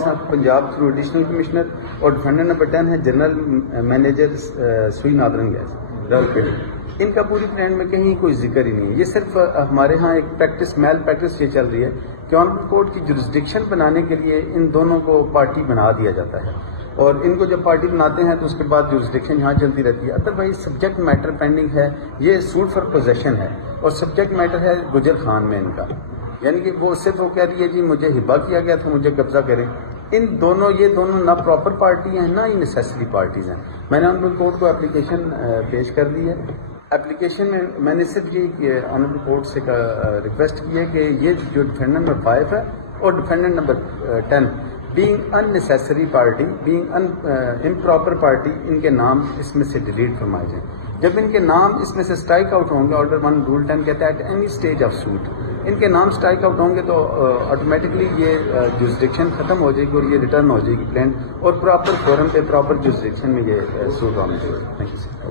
صاحب Punjab through additional commissioner और defender number 10 है जनरल मैनेजर सुई नादरन गैस रावलपिंडी। इनका पूरी प्लान में कहीं कोई जिक्र ही नहीं है। ये सिर्फ हमारे यहाँ एक प्रैक्टिस मैल प्रैक्टिस ये चल रही है कि ऑनरेबल कोर्ट की जुरिस्डिक्शन बनाने के लिए इन दोनों को पार्टी बना दिया जाता है और इनको जब पार्टी बनाते हैं तो उसके बाद जुरिस्डिक्शन यहाँ चलती रहती है। अदरवाइज सब्जेक्ट मैटर पेंडिंग है, ये सूट फॉर पोजेशन है और सब्जेक्ट मैटर है गुजर खान में इनका, यानी कि वो सिर्फ वो कह रही है जी मुझे हिबा किया गया था, मुझे कब्जा करें। इन दोनों ये दोनों ना प्रॉपर पार्टी हैं ना ही नेसेसरी पार्टीज हैं। मैंने ऑनरेबल कोर्ट को एप्लीकेशन पेश कर दी है। एप्लीकेशन में मैंने सिर्फ ये ऑनरेबल कोर्ट से रिक्वेस्ट की है कि ये जो डिफेंडेंट नंबर 5 है और defendant number 10 being unnecessary party, being improper party, इनके नाम इसमें से डिलीट फरमाए जाएं। जब इनके नाम इसमें से स्ट्राइक आउट होंगे, ऑर्डर 1 रूल 10 कहता है at any stage of suit, इनके नाम स्ट्राइक आउट होंगे तो ऑटोमेटिकली ये जुरिस्डिक्शन खत्म हो जाएगी और ये रिटर्न हो जाएगी प्लान और प्रॉपर फोरम पे प्रॉपर जुरिस्डिक्शन में ये सूट होना चाहिए। Thank you sir.